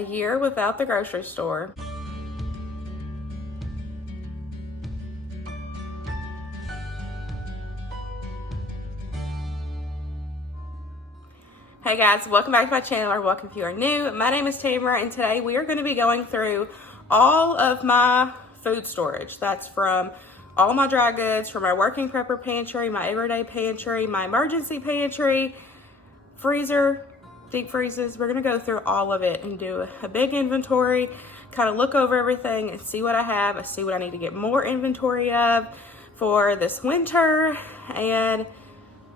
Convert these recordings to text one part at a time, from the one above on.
a year without the grocery store. Hey guys, welcome back to my channel, or welcome if you are new. My name is Tamara, and today we are going to be going through all of my food storage. That's from all my dry goods, from my working prepper pantry, my everyday pantry, my emergency pantry, freezer, deep freezes. We're going to go through all of it and do a big inventory, kind of look over everything and see what I have, and see what I need to get more inventory of for this winter, and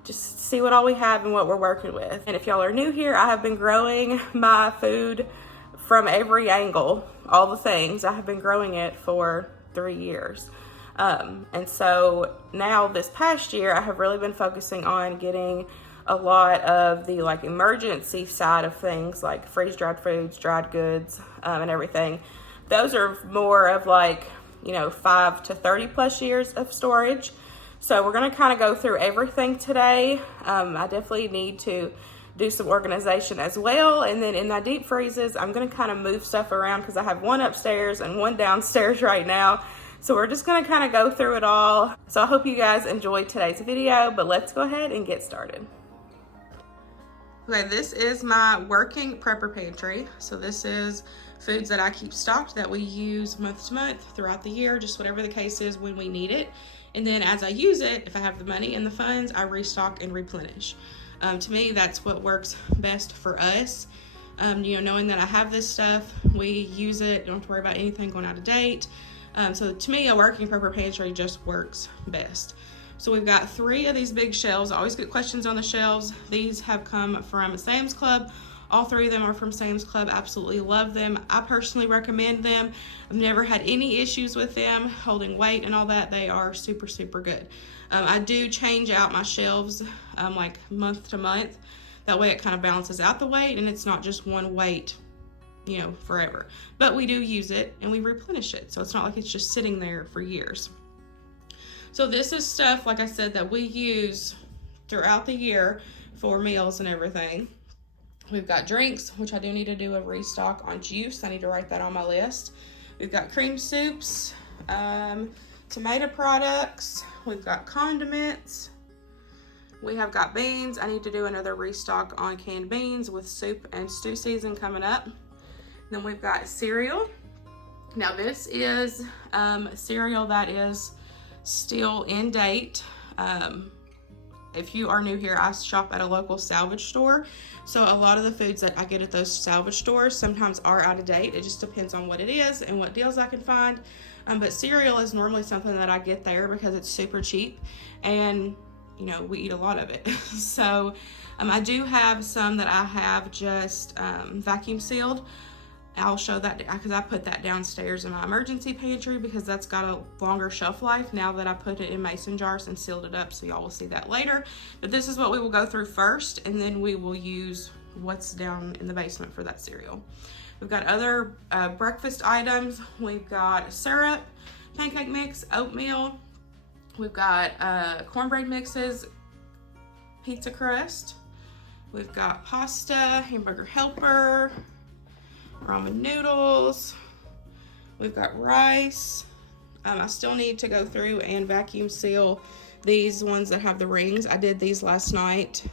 just see what all we have and what we're working with. And if y'all are new here, I have been growing my food from every angle, all the things. I have been growing it for 3 years. And so now this past year, I have really been focusing on getting a lot of the like emergency side of things, like freeze-dried foods, dried goods, and everything. Those are more of like, 5 to 30 plus years of storage. So we're going to kind of go through everything today. I definitely need to do some organization as well. And then in my deep freezes, I'm going to kind of move stuff around because I have one upstairs and one downstairs right now. So we're just going to kind of go through it all. So I hope you guys enjoyed today's video, but let's go ahead and get started. Okay, this is my working prepper pantry. So this is foods that I keep stocked that we use month to month throughout the year, just whatever the case is when we need it. And then as I use it, if I have the money and the funds, I restock and replenish. To me, that's what works best for us. Knowing that I have this stuff, we use it, don't have to worry about anything going out of date. So to me, a working prepper pantry just works best. So we've got 3 of these big shelves. I always get questions on the shelves. These have come from Sam's Club. All 3 of them are from Sam's Club. Absolutely love them. I personally recommend them. I've never had any issues with them holding weight and all that. They are super, super good. I do change out my shelves like month to month. That way it kind of balances out the weight and it's not just one weight, forever. But we do use it and we replenish it. So it's not like it's just sitting there for years. So this is stuff, like I said, that we use throughout the year for meals and everything. We've got drinks, which I do need to do a restock on juice. I need to write that on my list. We've got cream soups, tomato products. We've got condiments. We have got beans. I need to do another restock on canned beans with soup and stew season coming up. Then we've got cereal. Now this is cereal that is still in date. If you are new here, I shop at a local salvage store. So a lot of the foods that I get at those salvage stores sometimes are out of date. It just depends on what it is and what deals I can find. But cereal is normally something that I get there because it's super cheap and, we eat a lot of it. So I do have some that I have just vacuum sealed. I'll show that because I put that downstairs in my emergency pantry because that's got a longer shelf life now that I put it in mason jars and sealed it up, so y'all will see that later. But this is what we will go through first, and then we will use what's down in the basement for that cereal. We've got other breakfast items. We've got syrup, pancake mix, oatmeal. We've got cornbread mixes, pizza crust. We've got pasta, hamburger helper, ramen noodles. We've got rice. I still need to go through and vacuum seal these ones that have the rings. I did these last night.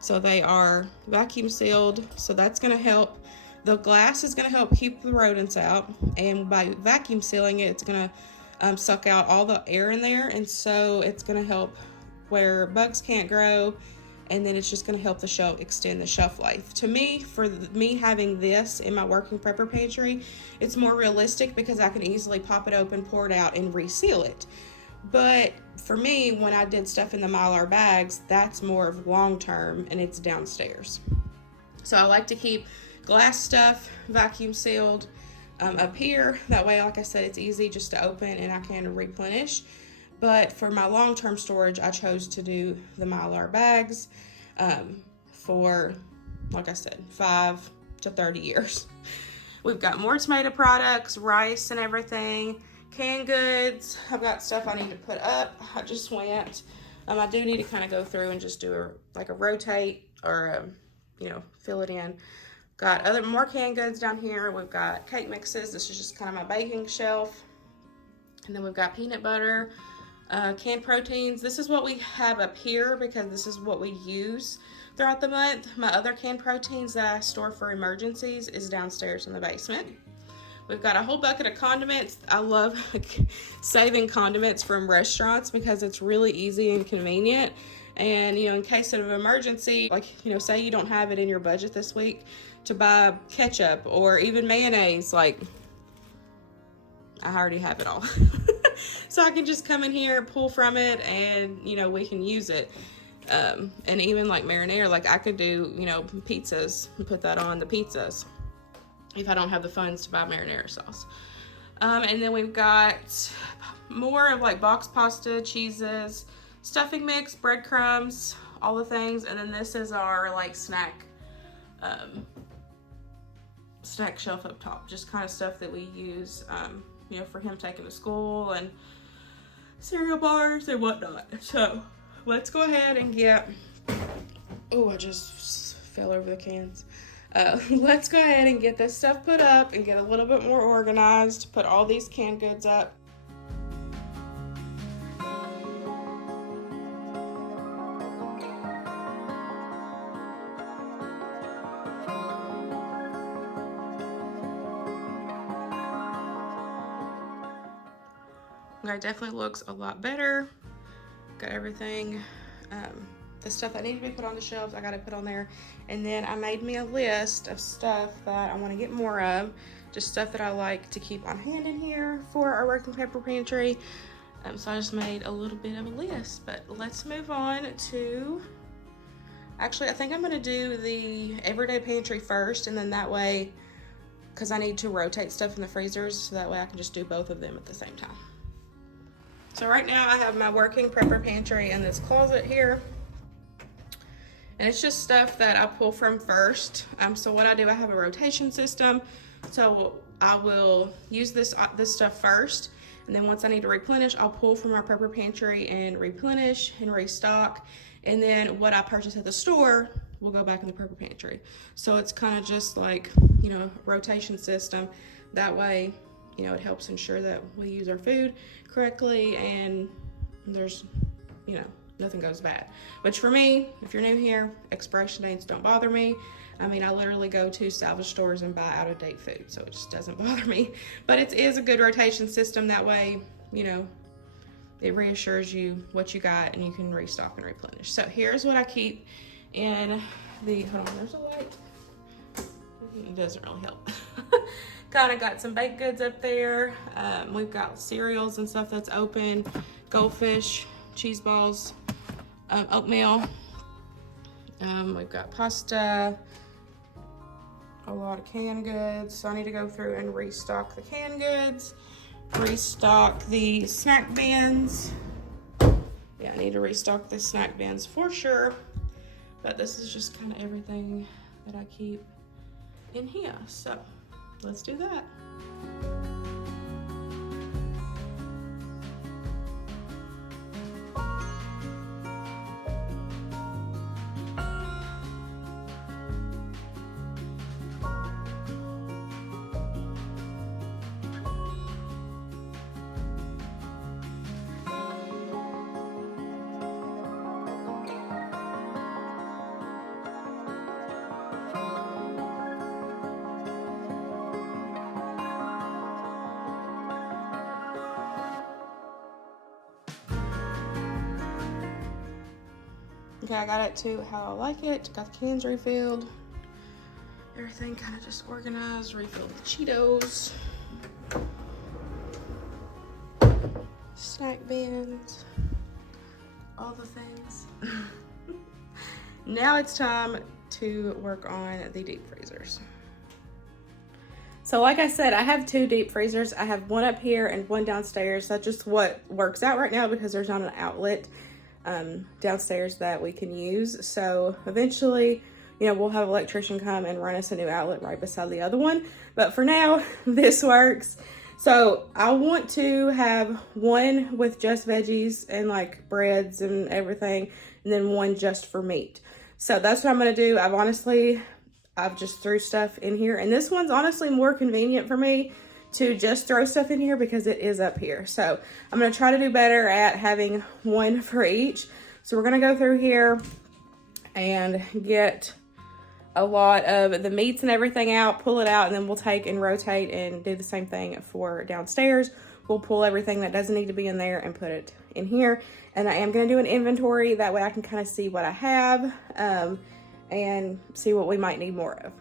So they are vacuum sealed. So that's going to help. The glass is going to help keep the rodents out. And by vacuum sealing it, it's going to suck out all the air in there. And so it's going to help where bugs can't grow. And then it's just going to help extend the shelf life. To me, for me having this in my working prepper pantry, it's more realistic because I can easily pop it open, pour it out, and reseal it. But for me, when I did stuff in the Mylar bags, that's more of long term and it's downstairs. So I like to keep glass stuff vacuum sealed up here. That way, like I said, it's easy just to open and I can replenish. But for my long-term storage, I chose to do the Mylar bags for, like I said, 5 to 30 years. We've got more tomato products, rice and everything, canned goods. I've got stuff I need to put up. I just went. I do need to kind of go through and just do a rotate or, fill it in. Got more canned goods down here. We've got cake mixes. This is just kind of my baking shelf. And then we've got peanut butter, canned proteins. This is what we have up here because this is what we use throughout the month. My other canned proteins that I store for emergencies is downstairs in the basement. We've got a whole bucket of condiments. I love saving condiments from restaurants because it's really easy and convenient. And, you know, in case of an emergency, like, you know, say you don't have it in your budget this week to buy ketchup or even mayonnaise, like, I already have it all. So I can just come in here, pull from it, and, you know, we can use it. And even like marinara, like I could do, you know, pizzas and put that on the pizzas if I don't have the funds to buy marinara sauce. And then we've got more of like box pasta, cheeses, stuffing mix, breadcrumbs, all the things. And then this is our like snack shelf up top, just kind of stuff that we use, you know, for him taking to school and cereal bars and whatnot. So let's go ahead and get, oh, I just fell over the cans. Let's go ahead and get this stuff put up and get a little bit more organized, put all these canned goods up. Okay, definitely looks a lot better. Got everything, the stuff that needed to be put on the shelves, I got to put on there. And then I made me a list of stuff that I want to get more of, just stuff that I like to keep on hand in here for our working paper pantry. So I just made a little bit of a list, but let's move on to, actually I think I'm going to do the everyday pantry first, and then that way, because I need to rotate stuff in the freezers, so that way I can just do both of them at the same time. So right now I have my working prepper pantry in this closet here. And it's just stuff that I pull from first. So what I do, I have a rotation system. So I will use this stuff first. And then once I need to replenish, I'll pull from our prepper pantry and replenish and restock. And then what I purchase at the store will go back in the prepper pantry. So it's kind of just like, you know, rotation system. That way, you know, it helps ensure that we use our food correctly and there's, you know, nothing goes bad. Which for me, if you're new here, expiration dates don't bother me. I mean, I literally go to salvage stores and buy out-of-date food, so it just doesn't bother me. But it is a good rotation system. That way, you know, it reassures you what you got and you can restock and replenish. So here's what I keep in the, hold on, there's a light. It doesn't really help. Kind of got some baked goods up there. We've got cereals and stuff that's open, goldfish, cheese balls, oatmeal. We've got pasta, a lot of canned goods. So I need to go through and restock the canned goods, restock the snack bins. Yeah, I need to restock the snack bins for sure. But this is just kind of everything that I keep in here. So let's do that. Okay, I got it to how I like it. Got the cans refilled. Everything kind of just organized. Refilled the Cheetos. Snack bins. All the things. Now it's time to work on the deep freezers. So like I said, I have two deep freezers. I have one up here and one downstairs. That's just what works out right now because there's not an outlet downstairs that we can use. So eventually, you know, we'll have an electrician come and run us a new outlet right beside the other one. But for now, this works. So I want to have one with just veggies and like breads and everything, and then one just for meat. So that's what I'm gonna do. I've just threw stuff in here. And this one's honestly more convenient for me to just throw stuff in here because it is up here. So I'm gonna try to do better at having one for each. So we're gonna go through here and get a lot of the meats and everything out, pull it out, and then we'll take and rotate and do the same thing for downstairs. We'll pull everything that doesn't need to be in there and put it in here. And I am gonna do an inventory, that way I can kind of see what I have and see what we might need more of.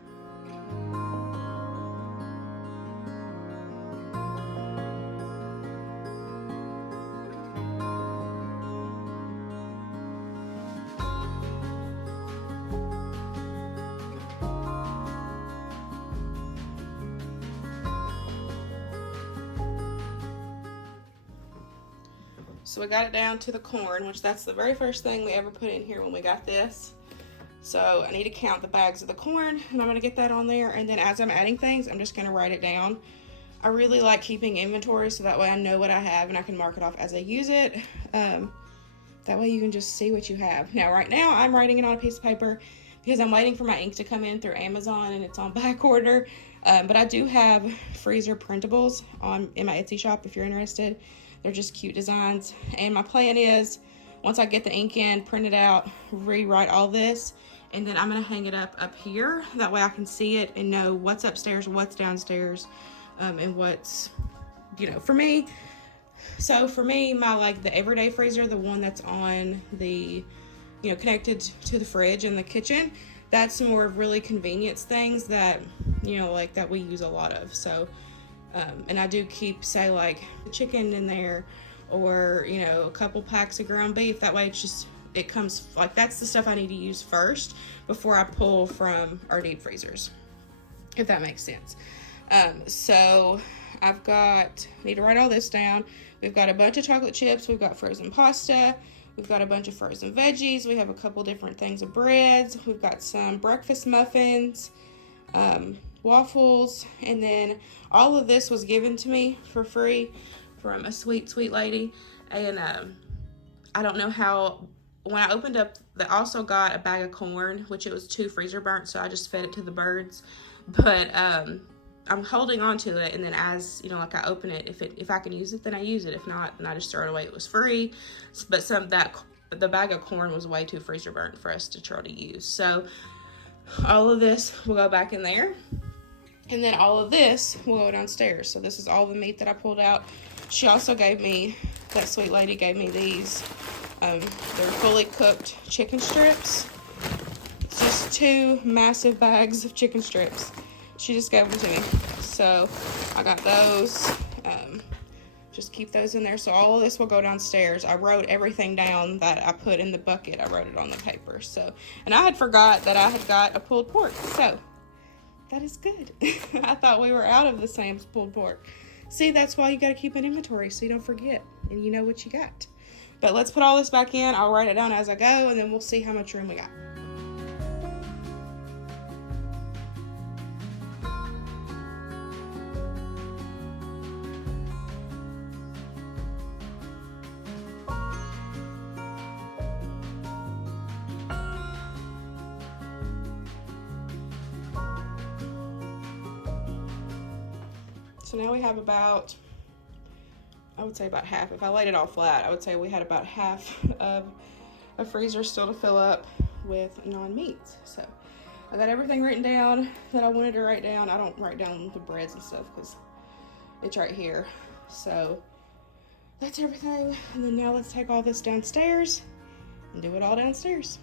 So we got it down to the corn, which that's the very first thing we ever put in here when we got this. So I need to count the bags of the corn, and I'm gonna get that on there. And then as I'm adding things, I'm just gonna write it down. I really like keeping inventory so that way I know what I have and I can mark it off as I use it. That way you can just see what you have. Now, right now I'm writing it on a piece of paper because I'm waiting for my ink to come in through Amazon and it's on back order. But I do have freezer printables in my Etsy shop if you're interested. They're just cute designs. And my plan is, once I get the ink in, print it out, rewrite all this, and then I'm gonna hang it up here. That way I can see it and know what's upstairs, what's downstairs, and what's, for me. So for me, the everyday freezer, the one that's on the, connected to the fridge in the kitchen, that's more of really convenience things that, that we use a lot of. So, and I do keep, say, like the chicken in there, or, a couple packs of ground beef. That way it comes, like, that's the stuff I need to use first before I pull from our deep freezers, if that makes sense. So need to write all this down. We've got a bunch of chocolate chips. We've got frozen pasta. We've got a bunch of frozen veggies. We have a couple different things of breads. We've got some breakfast muffins, waffles, and then all of this was given to me for free from a sweet lady. And I don't know how, when I opened up, they also got a bag of corn, which it was 2 freezer burnt, so I just fed it to the birds. But I'm holding on to it, and then as like I open it, if I can use it, then I use it. If not, then I just throw it away. It was free, but the bag of corn was way too freezer burnt for us to try to use. So all of this will go back in there, and then all of this will go downstairs. So this is all the meat that I pulled out. She also gave me, that sweet lady gave me these. They're fully cooked chicken strips. It's just 2 massive bags of chicken strips. She just gave them to me. So I got those. Just keep those in there. So all of this will go downstairs. I wrote everything down that I put in the bucket. I wrote it on the paper. So, and I had forgot that I had got a pulled pork. So that is good. I thought we were out of the Sam's pulled pork. See, that's why you got to keep an inventory so you don't forget and you know what you got. But let's put all this back in. I'll write it down as I go, and then we'll see how much room we got. So now we have about, I would say about half. If I laid it all flat, I would say we had about half of a freezer still to fill up with non-meats. So I got everything written down that I wanted to write down. I don't write down the breads and stuff because it's right here. So that's everything. And then now let's take all this downstairs and do it all downstairs.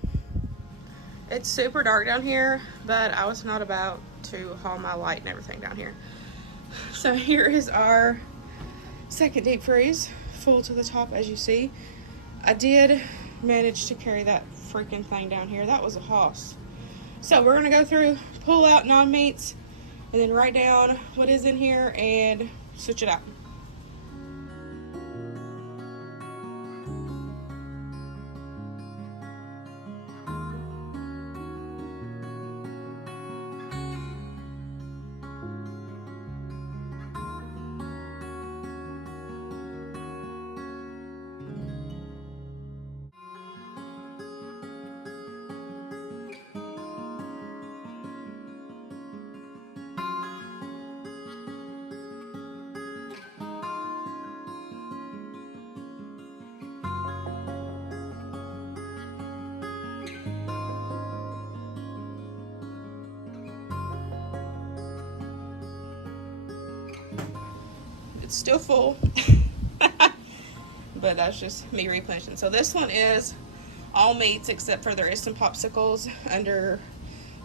It's super dark down here, but I was not about to haul my light and everything down here. So here is our second deep freeze, full to the top, as you see. I did manage to carry that freaking thing down here. That was a hoss. So we're gonna go through, pull out non-meats, and then write down what is in here and switch it out. It's still full. But that's just me replenishing. So this one is all meats, except for there is some popsicles under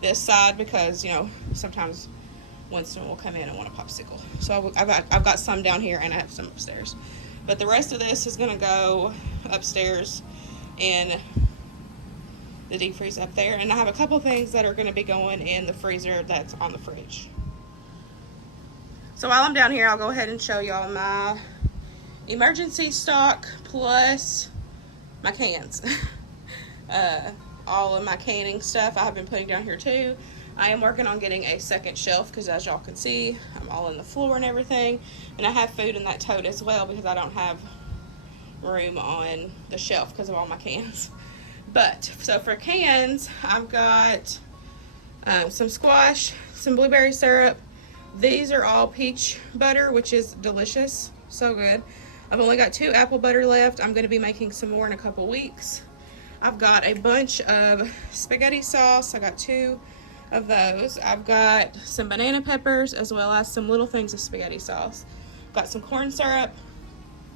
this side because, you know, sometimes Winston will come in and want a popsicle. So I've got some down here and I have some upstairs. But the rest of this is going to go upstairs in the deep freeze up there. And I have a couple things that are going to be going in the freezer that's on the fridge. So while I'm down here, I'll go ahead and show y'all my emergency stock plus my cans. All of my canning stuff I have been putting down here too. I am working on getting a second shelf because, as y'all can see, I'm all in the floor and everything. And I have food in that tote as well because I don't have room on the shelf because of all my cans. But, so for cans, I've got some squash, some blueberry syrup. These are all peach butter, which is delicious. So good. I've only got 2 apple butter left. I'm going to be making some more in a couple weeks. I've got a bunch of spaghetti sauce. I got 2 of those. I've got some banana peppers as well as some little things of spaghetti sauce. Got some corn syrup.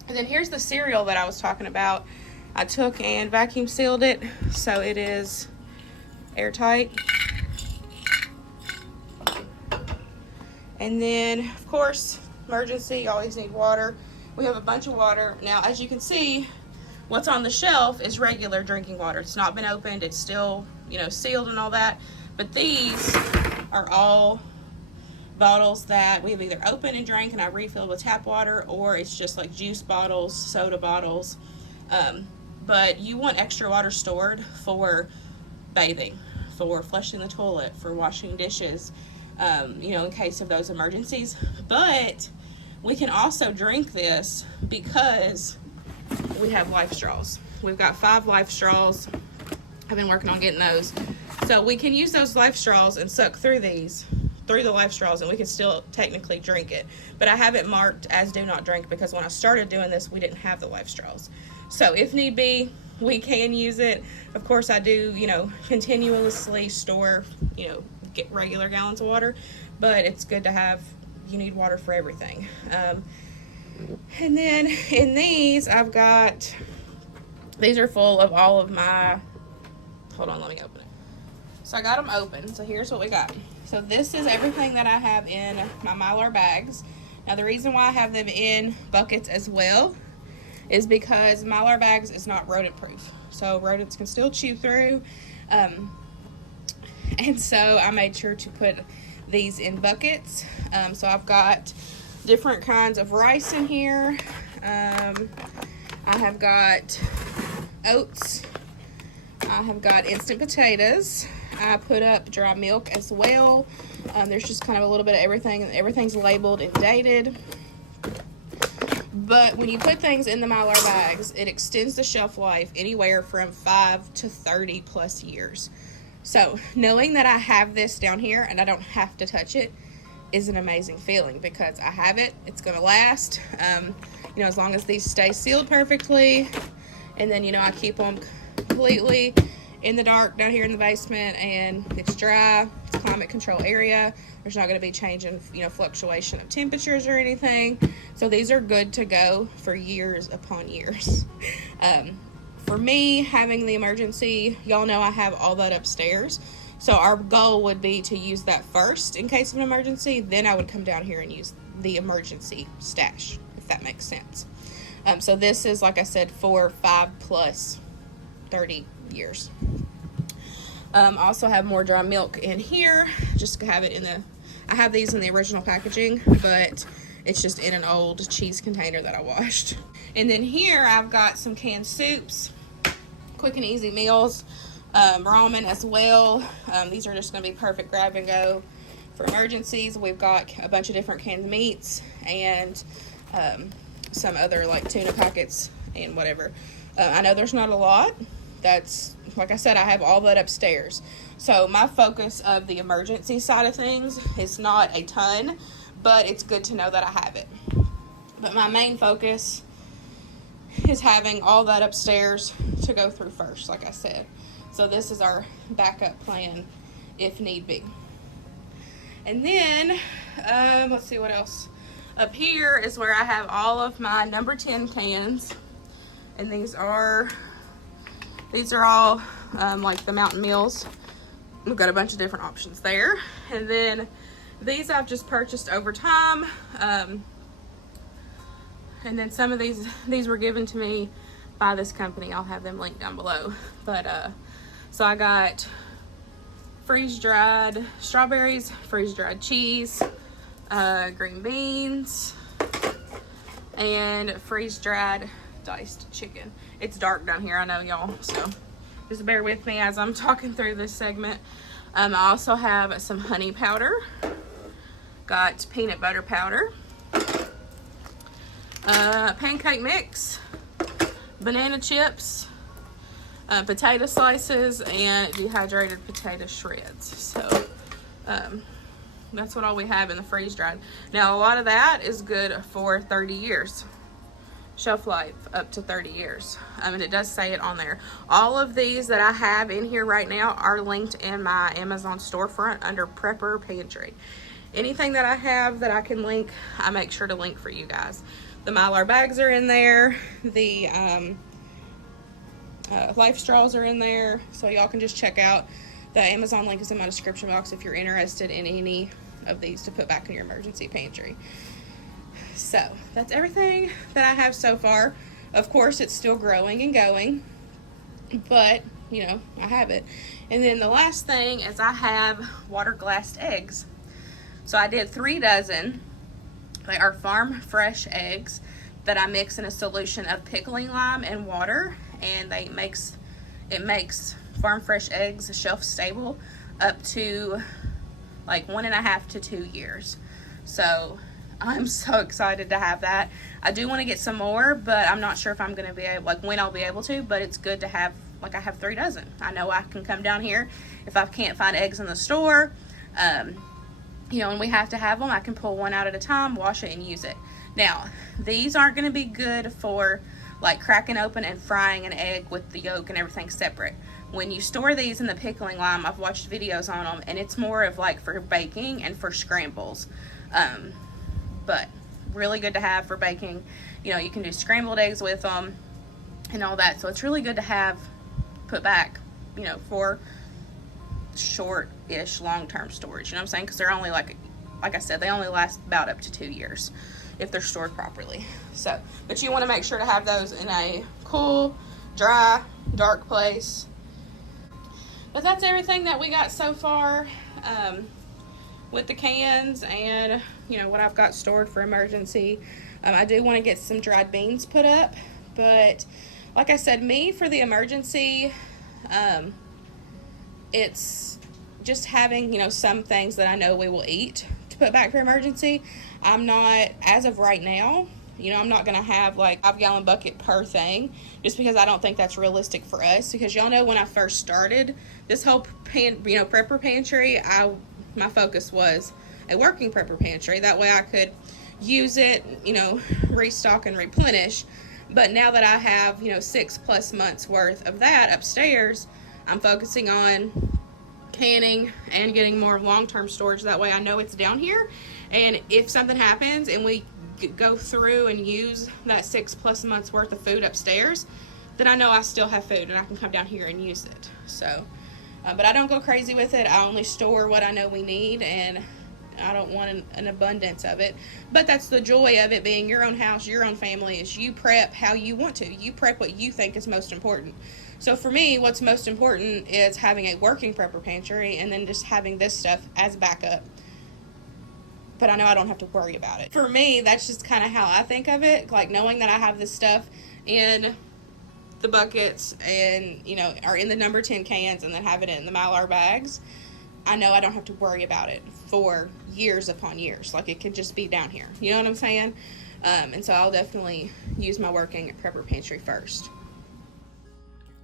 And then here's the cereal that I was talking about. I took and vacuum sealed it so it is airtight. And then, of course, emergency, you always need water. We have a bunch of water. Now, as you can see, what's on the shelf is regular drinking water. It's not been opened. It's still, you know, sealed and all that. But these are all bottles that we've either opened and drank and I refilled with tap water, or it's just like juice bottles, soda bottles. But you want extra water stored for bathing, for flushing the toilet, for washing dishes, you know, in case of those emergencies. But we can also drink this because we have life straws. We've got 5 life straws. I've been working on getting those. So we can use those life straws and suck through the life straws, and we can still technically drink it. But I have it marked as do not drink because when I started doing this, we didn't have the life straws. So if need be, we can use it. Of course, I do, you know, continuously store, you know, get regular gallons of water, but it's good to have, you need water for everything. And then in these, I've got, these are full of all of my, hold on, let me open it. So I got them open. So here's what we got. So this is everything that I have in my Mylar bags. Now the reason why I have them in buckets as well is because Mylar bags is not rodent proof. So rodents can still chew through. And so I made sure to put these in buckets. So I've got different kinds of rice in here. I have got oats. I have got instant potatoes. I put up dry milk as well. There's just kind of a little bit of everything. Everything's labeled and dated. But when you put things in the Mylar bags, it extends the shelf life anywhere from 5 to 30 plus years. So knowing that I have this down here and I don't have to touch it is an amazing feeling because I have it. It's going to last, you know, as long as these stay sealed perfectly. And then, you know, I keep them completely in the dark down here in the basement, and it's dry. It's a climate control area. There's not going to be changing, you know, fluctuation of temperatures or anything. So these are good to go for years upon years. For me, having the emergency, y'all know I have all that upstairs. So our goal would be to use that first in case of an emergency. Then I would come down here and use the emergency stash, if that makes sense. So this is, like I said, for 5 plus 30 years. Also have more dry milk in here. Just have it in the, I have these in the original packaging, but it's just in an old cheese container that I washed. And then here I've got some canned soups, quick and easy meals, ramen as well. These are just going to be perfect grab and go for emergencies. We've got a bunch of different canned meats and some other like tuna packets and whatever. I know there's not a lot. That's, like I said, I have all that upstairs. So my focus of the emergency side of things is not a ton, but it's good to know that I have it. But my main focus is having all that upstairs to go through first, like I said. So this is our backup plan if need be. And then, let's see what else. Up here is where I have all of my number 10 cans, and these are all like the Mountain Meals. We've got a bunch of different options there. And then these I've just purchased over time. And then some of these were given to me by this company. I'll have them linked down below. But so I got freeze-dried strawberries, freeze-dried cheese, green beans, and freeze-dried diced chicken. It's dark down here, I know, y'all, so just bear with me as I'm talking through this segment. I also have some honey powder, got peanut butter powder, pancake mix, banana chips, potato slices, and dehydrated potato shreds. So that's what all we have in the freeze dried. Now a lot of that is good for 30 years. Shelf life up to 30 years. And it does say it on there. All of these that I have in here right now are linked in my Amazon storefront under Prepper Pantry. Anything that I have that I can link, I make sure to link for you guys. The Mylar bags are in there. The life straws are in there. So y'all can just check out. The Amazon link is in my description box if you're interested in any of these to put back in your emergency pantry. So that's everything that I have so far. Of course, it's still growing and going, but you know, I have it. And then the last thing is I have water glassed eggs. So I did 3 dozen. They are farm fresh eggs that I mix in a solution of pickling lime and water, and it makes farm fresh eggs shelf stable up to like 1.5 to 2 years. So I'm so excited to have that. I do want to get some more, but I'm not sure if I'm going to be able, like when I'll be able to, but it's good to have, like I have 3 dozen. I know I can come down here if I can't find eggs in the store, you know, and we have to have them. I can pull one out at a time, wash it, and use it. Now, these aren't going to be good for like cracking open and frying an egg with the yolk and everything separate. When you store these in the pickling lime, I've watched videos on them, and it's more of like for baking and for scrambles. But really good to have for baking. You know, you can do scrambled eggs with them and all that. So it's really good to have put back, you know, for short-ish long-term storage. You know what I'm saying? Because they're only like I said, they only last about up to 2 years if they're stored properly. So, but you want to make sure to have those in a cool, dry, dark place. But that's everything that we got so far. With the cans and you know what I've got stored for emergency. I do want to get some dried beans put up, but like I said, me for the emergency, it's just having, you know, some things that I know we will eat to put back for emergency. I'm not, as of right now, you know, I'm not going to have like a 5-gallon bucket per thing, just because I don't think that's realistic for us. Because y'all know when I first started this whole prepper pantry, my focus was a working prepper pantry. That way I could use it, you know, restock and replenish. But now that I have, you know, 6+ months worth of that upstairs, I'm focusing on canning and getting more long-term storage. That way I know it's down here, and if something happens and we go through and use that 6+ months worth of food upstairs, then I know I still have food and I can come down here and use it. So but I don't go crazy with it. I only store what I know we need, and I don't want an abundance of it. But that's the joy of it being your own house, your own family, is you prep how you want to. You prep what you think is most important. So for me, what's most important is having a working prepper pantry and then just having this stuff as backup. But I know I don't have to worry about it. For me, that's just kind of how I think of it. Like knowing that I have this stuff in the buckets and, you know, are in the number 10 cans and then have it in the Mylar bags, I know I don't have to worry about it for years upon years. Like it could just be down here. You know what I'm saying? And so I'll definitely use my working prepper pantry first.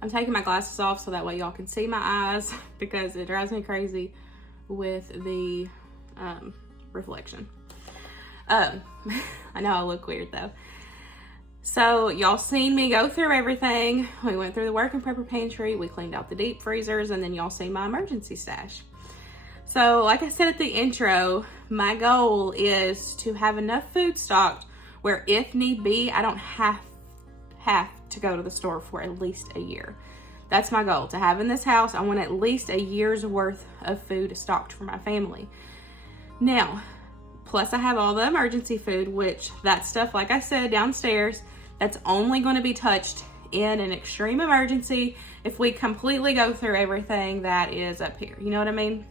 I'm taking my glasses off so that way y'all can see my eyes, because it drives me crazy with the reflection. I know I look weird though. So y'all seen me go through everything. We went through the working prepper pantry, we cleaned out the deep freezers, and then y'all seen my emergency stash. So like I said at the intro, my goal is to have enough food stocked where if need be, I don't have to go to the store for at least a year. That's my goal, to have in this house. I want at least a year's worth of food stocked for my family. Now, plus I have all the emergency food, which that stuff, like I said, downstairs, that's only going to be touched in an extreme emergency if we completely go through everything that is up here. You know what I mean?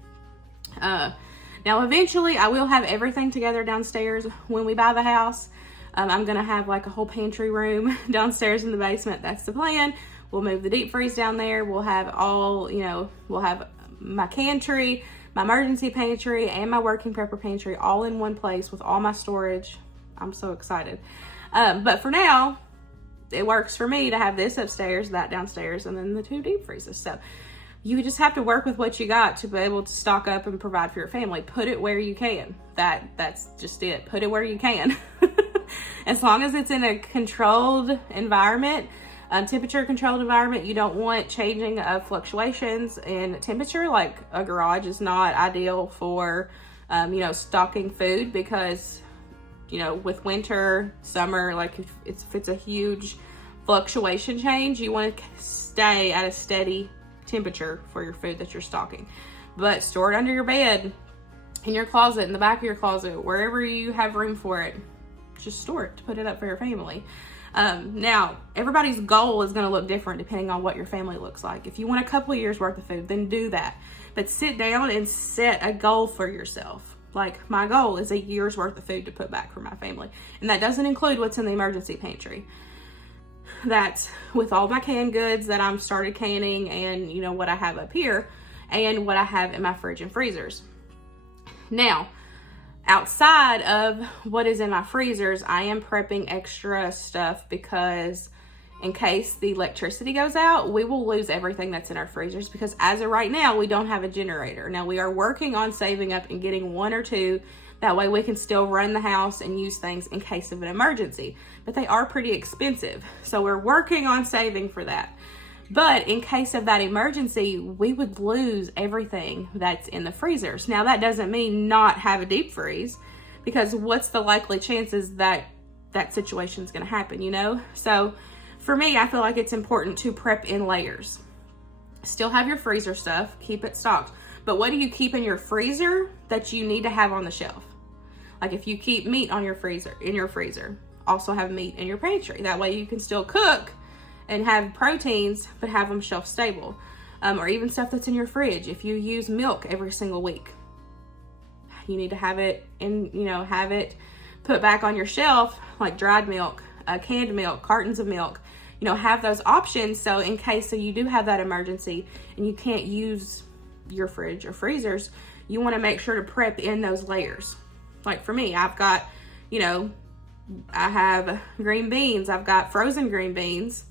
Now, eventually, I will have everything together downstairs when we buy the house. I'm going to have like a whole pantry room downstairs in the basement. That's the plan. We'll move the deep freeze down there. We'll have all, we'll have my pantry, my emergency pantry, and my working prepper pantry all in one place with all my storage. I'm so excited. But for now, it works for me to have this upstairs, that downstairs, and then the 2 deep freezes. So you just have to work with what you got to be able to stock up and provide for your family. Put it where you can. That's just it. Put it where you can. As long as it's in a controlled environment, temperature controlled environment, you don't want changing of fluctuations in temperature. Like a garage is not ideal for, stocking food because, with winter, summer, like if it's a huge fluctuation change, you want to stay at a steady temperature for your food that you're stocking. But store it under your bed, in your closet, in the back of your closet, wherever you have room for it. Just store it to put it up for your family. Now, everybody's goal is going to look different depending on what your family looks like. If you want a couple of years worth of food, then do that. But sit down and set a goal for yourself. Like, my goal is a year's worth of food to put back for my family. And that doesn't include what's in the emergency pantry. That's with all my canned goods that I'm started canning and, what I have up here and what I have in my fridge and freezers. Now, outside of what is in my freezers, I am prepping extra stuff because in case the electricity goes out, we will lose everything that's in our freezers because as of right now, we don't have a generator. Now, we are working on saving up and getting 1 or 2. That way we can still run the house and use things in case of an emergency. But they are pretty expensive. So we're working on saving for that. But in case of that emergency, we would lose everything that's in the freezers. Now, that doesn't mean not have a deep freeze, because what's the likely chances that that situation is going to happen, So for me, I feel like it's important to prep in layers. Still have your freezer stuff, keep it stocked. But what do you keep in your freezer that you need to have on the shelf? Like if you keep meat in your freezer, also have meat in your pantry. That way you can still cook and have proteins, but have them shelf stable. Or even stuff that's in your fridge. If you use milk every single week, you need to have it have it put back on your shelf, like dried milk, canned milk, cartons of milk. Have those options. So in case you do have that emergency and you can't use your fridge or freezers, you want to make sure to prep in those layers. Like for me, I've got, I have green beans. I've got frozen green beans.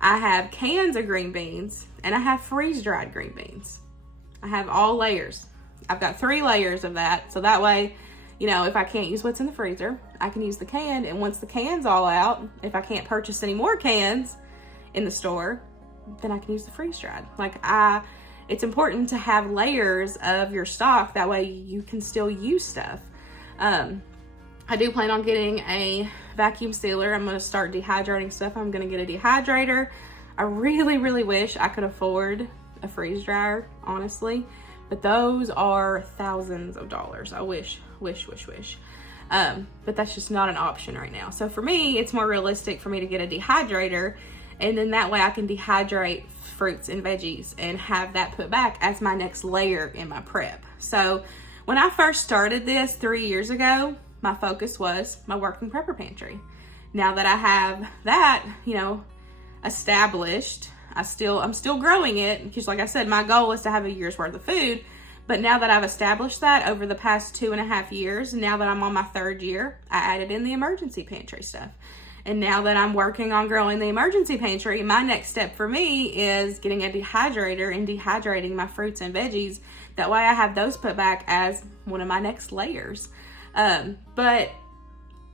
I have cans of green beans, and I have freeze-dried green beans. I have all layers. I've got 3 layers of that. So that way, if I can't use what's in the freezer, I can use the can. And once the can's all out, if I can't purchase any more cans in the store, then I can use the freeze-dried. It's important to have layers of your stock. That way you can still use stuff. I do plan on getting a vacuum sealer. I'm going to start dehydrating stuff. I'm going to get a dehydrator. I really, really wish I could afford a freeze dryer, honestly, but those are thousands of dollars. I wish. But that's just not an option right now. So for me, it's more realistic for me to get a dehydrator, and then that way I can dehydrate fruits and veggies and have that put back as my next layer in my prep. So when I first started this 3 years ago, my focus was my working prepper pantry. Now that I have that, established, I'm still growing it because, like I said, my goal is to have a year's worth of food. But now that I've established that over the past 2.5 years, now that I'm on my 3rd year, I added in the emergency pantry stuff. And now that I'm working on growing the emergency pantry, my next step for me is getting a dehydrator and dehydrating my fruits and veggies. That way I have those put back as one of my next layers. But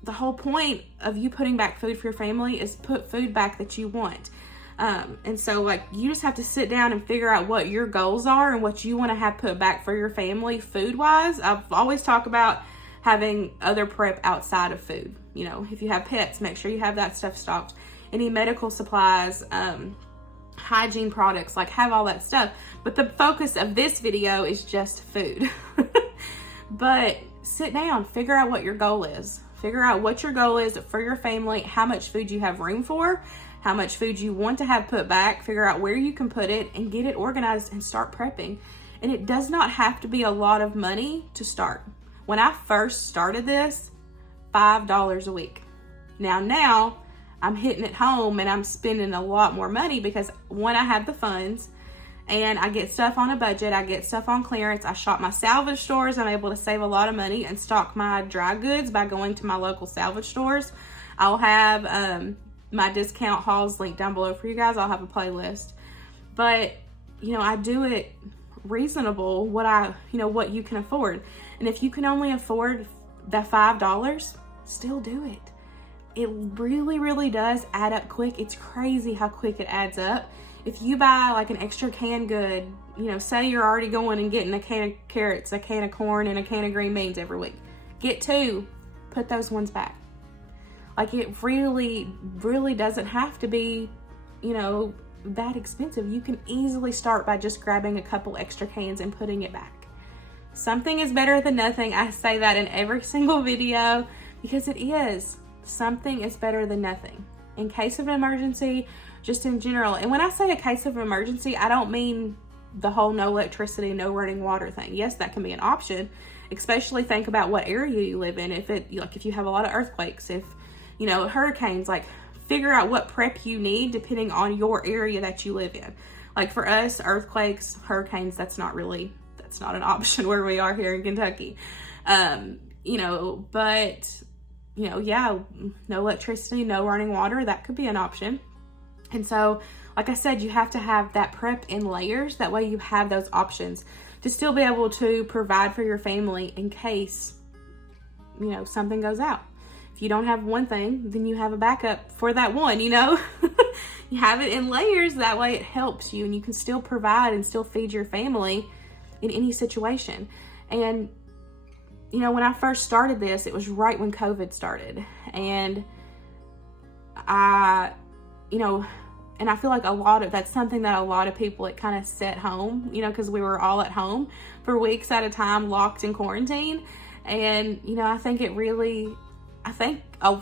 the whole point of you putting back food for your family is put food back that you want. And so like you just have to sit down and figure out what your goals are and what you want to have put back for your family food wise. I've always talked about having other prep outside of food. You know, if you have pets, make sure you have that stuff stocked. Any medical supplies, hygiene products, like have all that stuff. But the focus of this video is just food. But sit down, figure out what your goal is. Figure out what your goal is for your family, how much food you have room for, how much food you want to have put back, figure out where you can put it, and get it organized and start prepping. And it does not have to be a lot of money to start. When I first started this, $5 a week. Now I'm hitting it home and I'm spending a lot more money because one, I have the funds and I get stuff on a budget. I get stuff on clearance. I shop my salvage stores. I'm able to save a lot of money and stock my dry goods by going to my local salvage stores. I'll have my discount hauls linked down below for you guys. I'll have a playlist. But, you know, I do it reasonable, what you can afford. And if you can only afford the $5, still do it. It really, really does add up quick. It's crazy how quick it adds up. If you buy like an extra canned good, you know, say you're already going and getting a can of carrots, a can of corn, and a can of green beans every week. Get 2, put those ones back. Like it really, really doesn't have to be, you know, that expensive. You can easily start by just grabbing a couple extra cans and putting it back. Something is better than nothing. I say that in every single video because it is. Something is better than nothing. In case of an emergency, just in general. And when I say a case of emergency, I don't mean the whole no electricity, no running water thing. Yes, that can be an option, especially think about what area you live in. If you have a lot of earthquakes, if, you know, hurricanes, like figure out what prep you need depending on your area that you live in. Like for us, earthquakes, hurricanes, that's not an option where we are here in Kentucky. Yeah, no electricity, no running water, that could be an option. And so, like I said, you have to have that prep in layers. That way you have those options to still be able to provide for your family in case, you know, something goes out. If you don't have one thing, then you have a backup for that one, you know. You have it in layers. That way it helps you and you can still provide and still feed your family in any situation. And, you know, when I first started this, it was right when COVID started. And I feel like that's something that a lot of people, it kind of set home, you know, because we were all at home for weeks at a time, locked in quarantine. And, you know, I think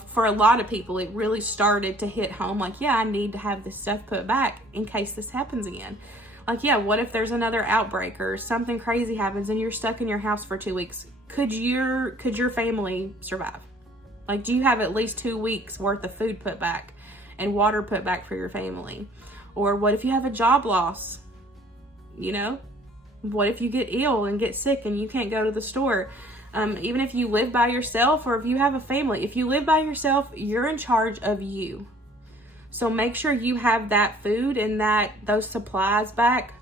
for a lot of people, it really started to hit home. Like, yeah, I need to have this stuff put back in case this happens again. Like, yeah, what if there's another outbreak or something crazy happens and you're stuck in your house for 2 weeks? Could your family survive? Like, do you have at least 2 weeks worth of food put back and water put back for your family? Or what if you have a job loss? You know, what if you get ill and get sick and you can't go to the store? Even if you live by yourself or if you have a family, if you live by yourself, you're in charge of you. So make sure you have that food and those supplies back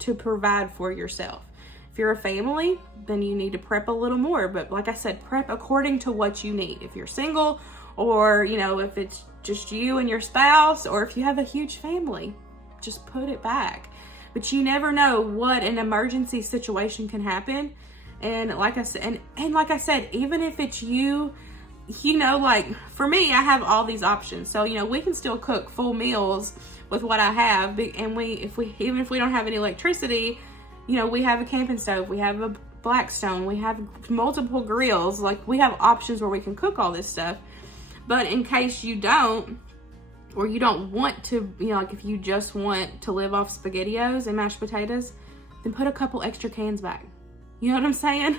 to provide for yourself. If you're a family, then you need to prep a little more. But like I said, prep according to what you need. If you're single, or, you know, if it's just you and your spouse, or if you have a huge family, just put it back. But you never know what an emergency situation can happen. And like I said, even if it's you know, like for me, I have all these options. So, you know, we can still cook full meals with what I have. And even if we don't have any electricity, you know, we have a camping stove, we have a Blackstone, we have multiple grills. Like, we have options where we can cook all this stuff. But in case you don't, or you don't want to, you know, like if you just want to live off SpaghettiOs and mashed potatoes, then put a couple extra cans back. You know what I'm saying?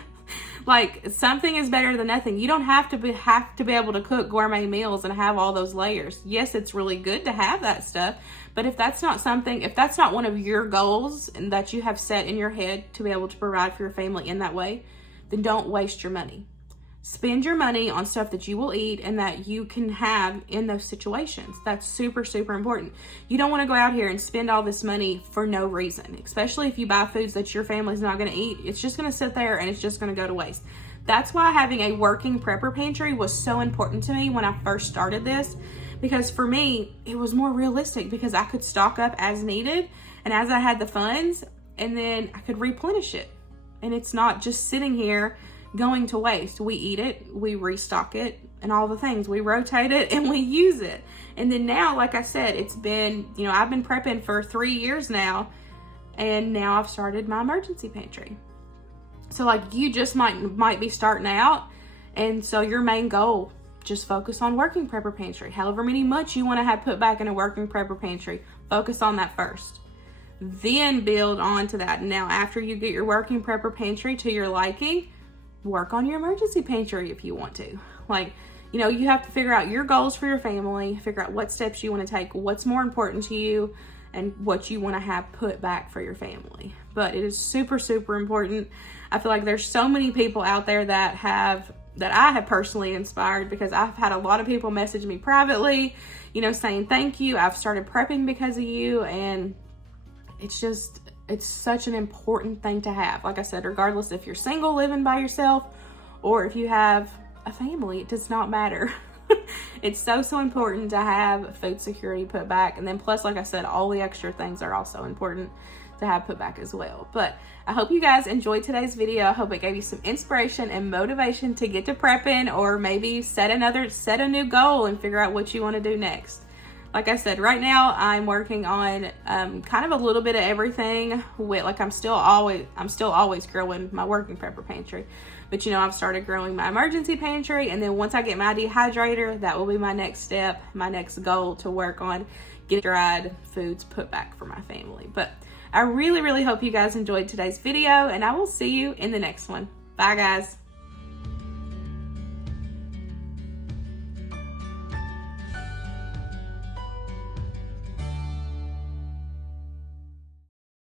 Like, something is better than nothing. You don't have to be able to cook gourmet meals and have all those layers. Yes, it's really good to have that stuff, but if that's not one of your goals and that you have set in your head to be able to provide for your family in that way, then don't waste your money. Spend your money on stuff that you will eat and that you can have in those situations. That's super, super important. You don't want to go out here and spend all this money for no reason, especially if you buy foods that your family's not going to eat. It's just going to sit there and it's just going to go to waste. That's why having a working prepper pantry was so important to me when I first started this, because for me, it was more realistic because I could stock up as needed and as I had the funds, and then I could replenish it. And it's not just sitting here going to waste. We eat it, we restock it, and all the things. We rotate it and we use it. And then now, like I said, it's been, you know, I've been prepping for 3 years now, and now I've started my emergency pantry. So like you just might be starting out, and so your main goal, just focus on working prepper pantry. However many months you want to have put back in a working prepper pantry, focus on that first. Then build on to that. Now, after you get your working prepper pantry to your liking, work on your emergency pantry if you want to. Like, you know, you have to figure out your goals for your family, figure out what steps you want to take, what's more important to you, and what you want to have put back for your family. But it is super, super important. I feel like there's so many people out there that I have personally inspired, because I've had a lot of people message me privately, you know, saying thank you, I've started prepping because of you, and it's such an important thing to have. Like I said, regardless if you're single living by yourself or if you have a family, it does not matter. It's so important to have food security put back. And then plus, like I said, all the extra things are also important to have put back as well. But I hope you guys enjoyed today's video. I hope it gave you some inspiration and motivation to get to prepping, or maybe set a new goal and figure out what you want to do next. Like I said, right now I'm working on kind of a little bit of everything. Like I'm still always growing my working prepper pantry, but you know, I've started growing my emergency pantry, and then once I get my dehydrator, that will be my next step, my next goal to work on getting dried foods put back for my family. But I really hope you guys enjoyed today's video, and I will see you in the next one. Bye guys.